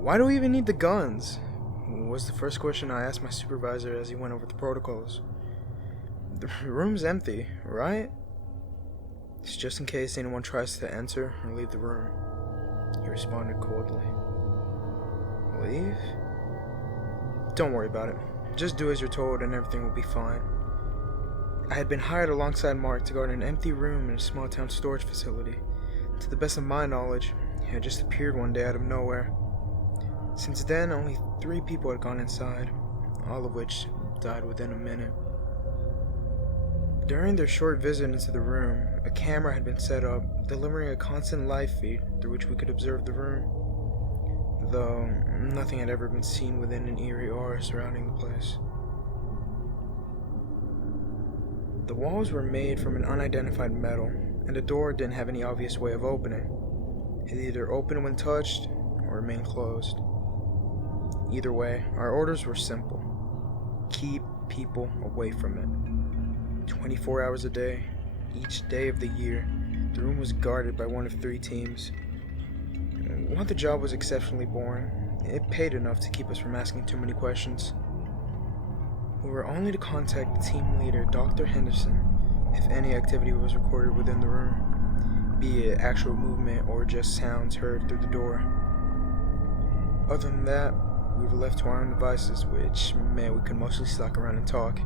Why do we even need the guns? Was the first question I asked my supervisor as he went over the protocols. The room's empty, right? It's just in case anyone tries to enter or leave the room. He responded coldly. Leave? Don't worry about it. Just do as you're told and everything will be fine. I had been hired alongside Mark to guard an empty room in a small town storage facility. To the best of my knowledge, he had just appeared one day out of nowhere. Since then, only 3 people had gone inside, all of which died within a minute. During their short visit into the room, a camera had been set up, delivering a constant live feed through which we could observe the room, though nothing had ever been seen within an eerie aura surrounding the place. The walls were made from an unidentified metal, and the door didn't have any obvious way of opening. It either opened when touched or remained closed. Either way, our orders were simple. Keep people away from it. 24 hours a day, each day of the year, the room was guarded by one of 3 teams. While the job was exceptionally boring, it paid enough to keep us from asking too many questions. We were only to contact the team leader, Dr. Henderson, if any activity was recorded within the room, be it actual movement or just sounds heard through the door. Other than that, we were left to our own devices, which meant we could mostly stalk around and talk.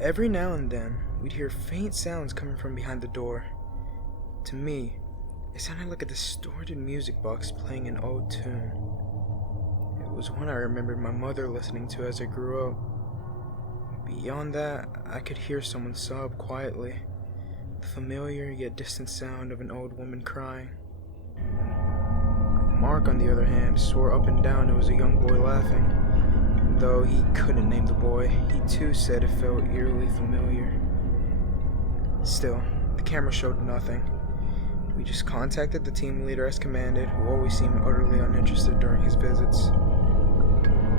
Every now and then, we'd hear faint sounds coming from behind the door. To me, it sounded like a distorted music box playing an old tune. It was one I remembered my mother listening to as I grew up. Beyond that, I could hear someone sob quietly, the familiar yet distant sound of an old woman crying. Mark, on the other hand, swore up and down it was a young boy laughing. Though he couldn't name the boy, he too said it felt eerily familiar. Still, the camera showed nothing. We just contacted the team leader as commanded, who always seemed utterly uninterested during his visits.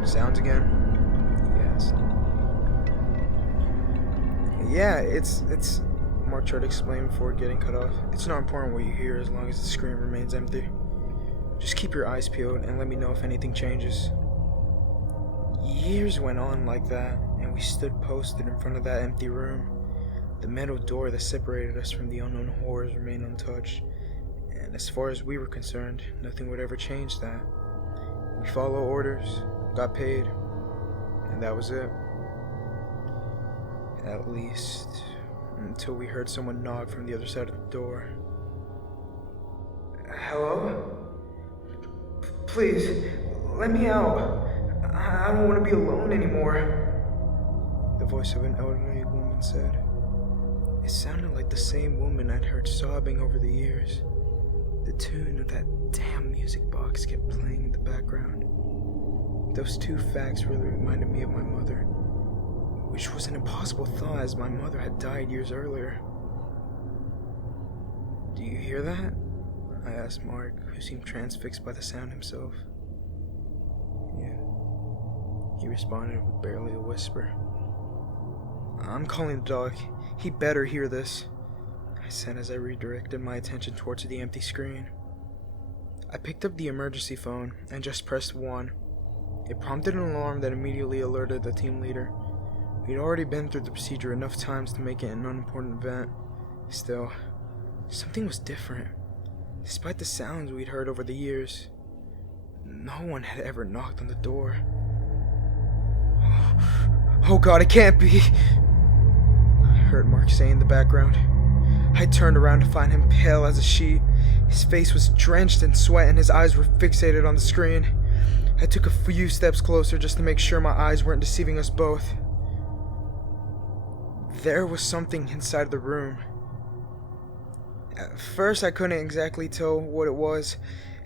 Sounds again? Yes. Yeah, it's Mark tried to explain before getting cut off. It's not important what you hear as long as the screen remains empty. Just keep your eyes peeled and let me know if anything changes. Years went on like that, and we stood posted in front of that empty room. The metal door that separated us from the unknown horrors remained untouched, and as far as we were concerned, nothing would ever change that. We followed orders, got paid, and that was it. At least, until we heard someone knock from the other side of the door. Hello? Please, let me out. I don't want to be alone anymore, the voice of an elderly woman said. It sounded like the same woman I'd heard sobbing over the years. The tune of that damn music box kept playing in the background. Those 2 facts really reminded me of my mother, which was an impossible thought as my mother had died years earlier. Do you hear that? I asked Mark, who seemed transfixed by the sound himself. Yeah, he responded with barely a whisper. I'm calling the dog. He better hear this, I said as I redirected my attention towards the empty screen. I picked up the emergency phone and just pressed 1. It prompted an alarm that immediately alerted the team leader. We'd already been through the procedure enough times to make it an unimportant event. Still, something was different. Despite the sounds we'd heard over the years, no one had ever knocked on the door. Oh God, it can't be! I heard Mark say in the background. I turned around to find him pale as a sheet. His face was drenched in sweat and his eyes were fixated on the screen. I took a few steps closer just to make sure my eyes weren't deceiving us both. There was something inside the room. At first, I couldn't exactly tell what it was.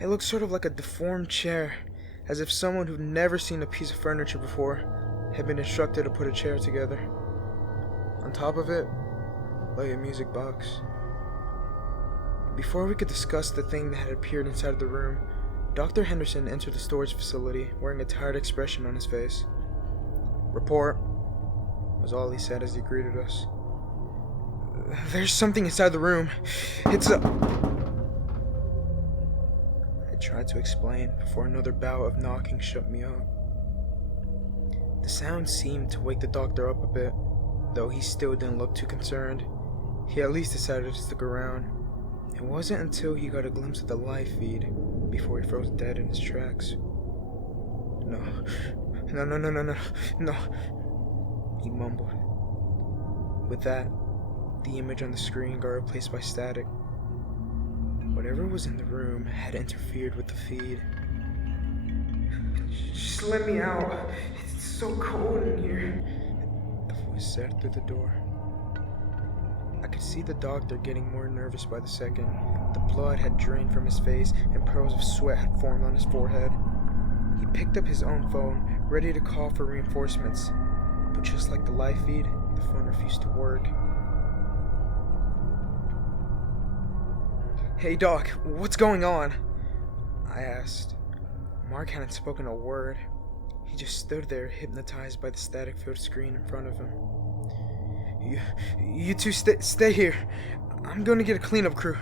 It looked sort of like a deformed chair, as if someone who'd never seen a piece of furniture before had been instructed to put a chair together. On top of it lay a music box. Before we could discuss the thing that had appeared inside the room, Dr. Henderson entered the storage facility wearing a tired expression on his face. "Report," was all he said as he greeted us. "There's something inside the room. It's a..." I tried to explain before another bout of knocking shut me up. The sound seemed to wake the doctor up a bit, though he still didn't look too concerned. He at least decided to stick around. It wasn't until he got a glimpse of the live feed before he froze dead in his tracks. No, he mumbled. With that, the image on the screen got replaced by static. Whatever was in the room had interfered with the feed. Just let me out. It's so cold in here, the voice said through the door. I could see the doctor getting more nervous by the second. The blood had drained from his face and pearls of sweat had formed on his forehead. He picked up his own phone, ready to call for reinforcements. But just like the live feed, the phone refused to work. Hey Doc, what's going on? I asked. Mark hadn't spoken a word. He just stood there, hypnotized by the static-filled screen in front of him. You two stay here. I'm gonna get a cleanup crew,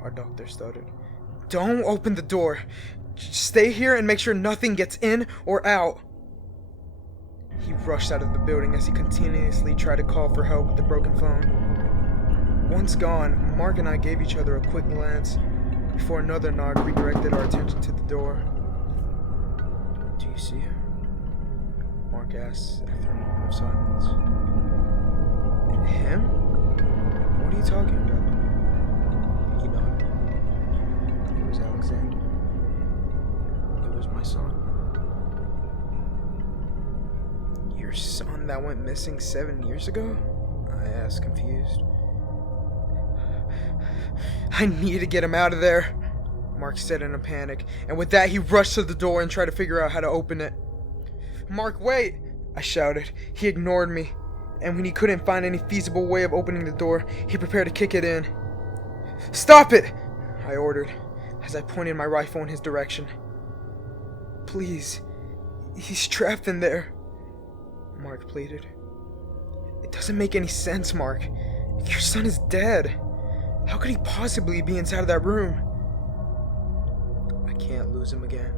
our doctor stuttered. Don't open the door. Just stay here and make sure nothing gets in or out. He rushed out of the building as he continuously tried to call for help with the broken phone. Once gone, Mark and I gave each other a quick glance before another knock redirected our attention to the door. Do you see him? Mark asked after a moment of silence. Him? What are you talking about? He nodded. It was Alexander. It was my son. Your son that went missing 7 years ago? I asked, confused. I need to get him out of there, Mark said in a panic, and with that he rushed to the door and tried to figure out how to open it. Mark, wait! I shouted. He ignored me, and when he couldn't find any feasible way of opening the door, he prepared to kick it in. Stop it! I ordered, as I pointed my rifle in his direction. Please, he's trapped in there, Mark pleaded. It doesn't make any sense, Mark. Your son is dead. How could he possibly be inside of that room? I can't lose him again.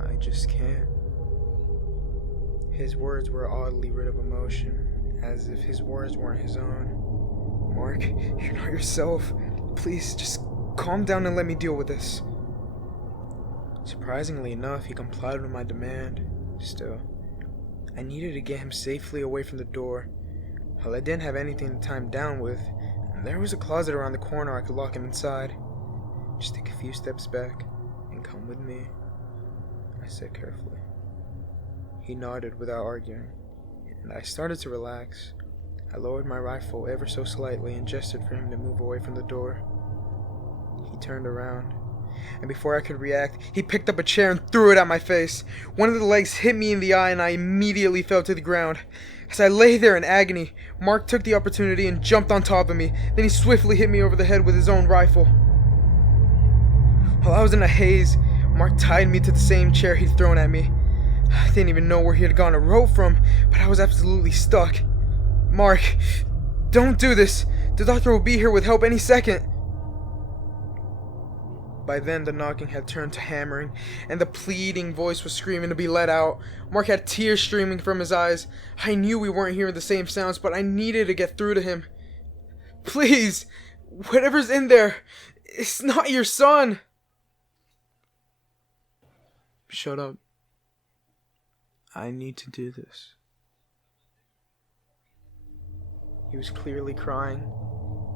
I just can't. His words were oddly rid of emotion, as if his words weren't his own. Mark, you're not yourself. Please, just calm down and let me deal with this. Surprisingly enough, he complied with my demand. Still, I needed to get him safely away from the door. While I didn't have anything to tie him down with, there was a closet around the corner I could lock him inside. Just take a few steps back and come with me, I said carefully. He nodded without arguing, and I started to relax. I lowered my rifle ever so slightly and gestured for him to move away from the door. He turned around, and before I could react, he picked up a chair and threw it at my face. One of the legs hit me in the eye and I immediately fell to the ground. As I lay there in agony, Mark took the opportunity and jumped on top of me. Then he swiftly hit me over the head with his own rifle. While I was in a haze, Mark tied me to the same chair he'd thrown at me. I didn't even know where he had gotten a rope from, but I was absolutely stuck. Mark, don't do this. The doctor will be here with help any second. By then, the knocking had turned to hammering, and the pleading voice was screaming to be let out. Mark had tears streaming from his eyes. I knew we weren't hearing the same sounds, but I needed to get through to him. Please, whatever's in there, it's not your son. Shut up. I need to do this. He was clearly crying,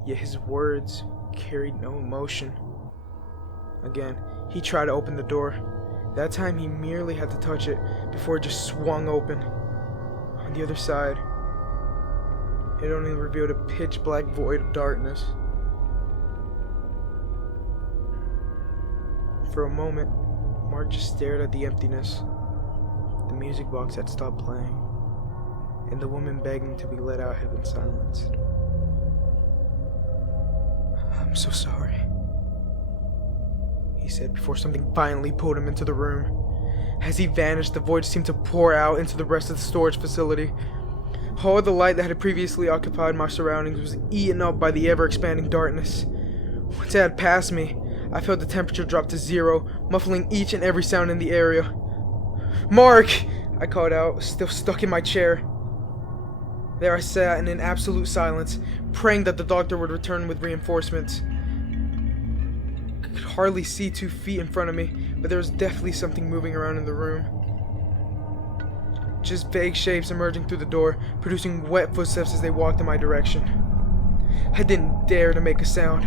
yet his words carried no emotion. Again, he tried to open the door. That time he merely had to touch it before it just swung open. On the other side, it only revealed a pitch-black void of darkness. For a moment, Mark just stared at the emptiness. The music box had stopped playing, and the woman begging to be let out had been silenced. I'm so sorry, he said before something violently pulled him into the room. As he vanished, the void seemed to pour out into the rest of the storage facility. All the light that had previously occupied my surroundings was eaten up by the ever-expanding darkness. Once it had passed me, I felt the temperature drop to 0, muffling each and every sound in the area. "Mark!" I called out, still stuck in my chair. There I sat in an absolute silence, praying that the doctor would return with reinforcements. I could hardly see 2 feet in front of me, but there was definitely something moving around in the room. Just vague shapes emerging through the door, producing wet footsteps as they walked in my direction. I didn't dare to make a sound.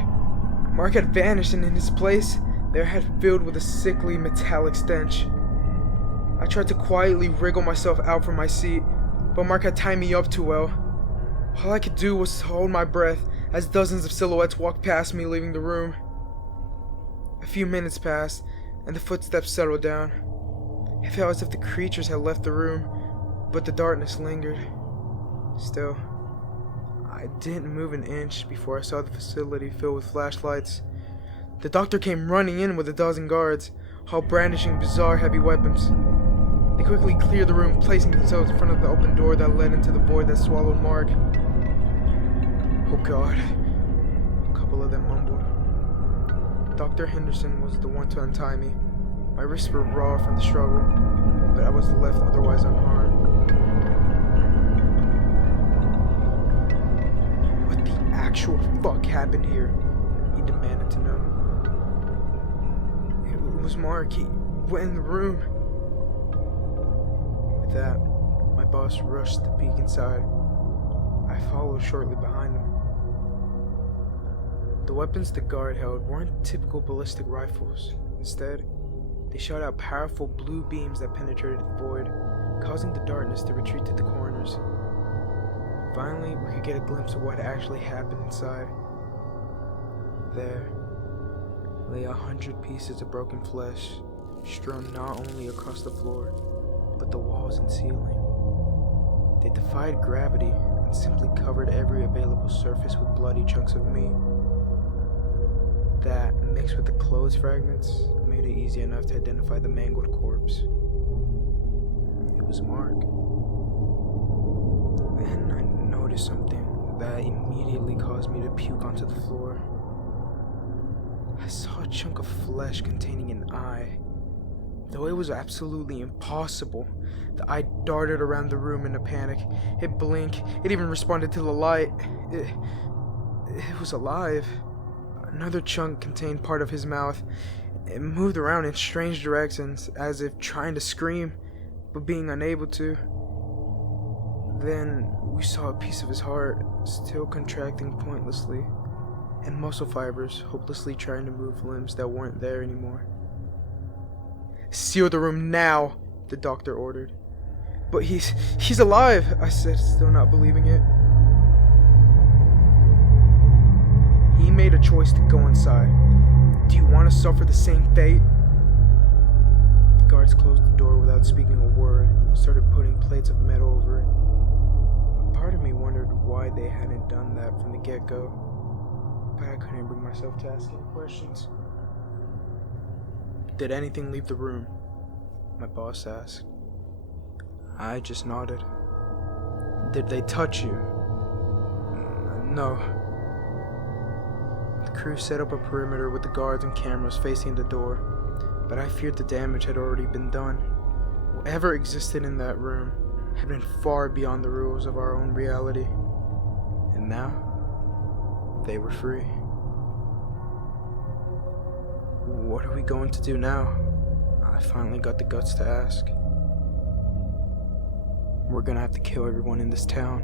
Mark had vanished, and in his place, the air had filled with a sickly metallic stench. I tried to quietly wriggle myself out from my seat, but Mark had timed me up too well. All I could do was hold my breath as dozens of silhouettes walked past me, leaving the room. A few minutes passed, and the footsteps settled down. It felt as if the creatures had left the room, but the darkness lingered. Still, I didn't move an inch before I saw the facility filled with flashlights. The doctor came running in with a dozen guards, all brandishing bizarre heavy weapons. They quickly cleared the room, placing themselves in front of the open door that led into the void that swallowed Mark. "Oh God," a couple of them mumbled. Dr. Henderson was the one to untie me. My wrists were raw from the struggle, but I was left otherwise unharmed. "What the actual fuck happened here?" he demanded to know. It was Mark. He went in the room. With that, my boss rushed to peek inside. I followed shortly behind him. The weapons the guard held weren't typical ballistic rifles. Instead, they shot out powerful blue beams that penetrated the void, causing the darkness to retreat to the corners. Finally, we could get a glimpse of what actually happened inside. There lay 100 pieces of broken flesh, strewn not only across the floor, but the walls and ceiling. They defied gravity and simply covered every available surface with bloody chunks of meat. That, mixed with the clothes fragments, made it easy enough to identify the mangled corpse. It was Mark. Then I noticed something that immediately caused me to puke onto the floor. I saw a chunk of flesh containing an eye. Though it was absolutely impossible, the eye darted around the room in a panic. It blinked. It even responded to the light. It was alive. Another chunk contained part of his mouth. It moved around in strange directions, as if trying to scream, but being unable to. Then we saw a piece of his heart, still contracting pointlessly, and muscle fibers hopelessly trying to move limbs that weren't there anymore. "Seal the room now," the doctor ordered. "But he's alive," I said, still not believing it. "He made a choice to go inside. Do you want to suffer the same fate?" The guards closed the door without speaking a word, started putting plates of metal over it. A part of me wondered why they hadn't done that from the get-go, but I couldn't bring myself to ask any questions. "Did anything leave the room?" my boss asked. I just nodded. "Did they touch you?" "No." The crew set up a perimeter with the guards and cameras facing the door, but I feared the damage had already been done. Whatever existed in that room had been far beyond the rules of our own reality. And now, they were free. "What are we going to do now?" I finally got the guts to ask. "We're gonna have to kill everyone in this town."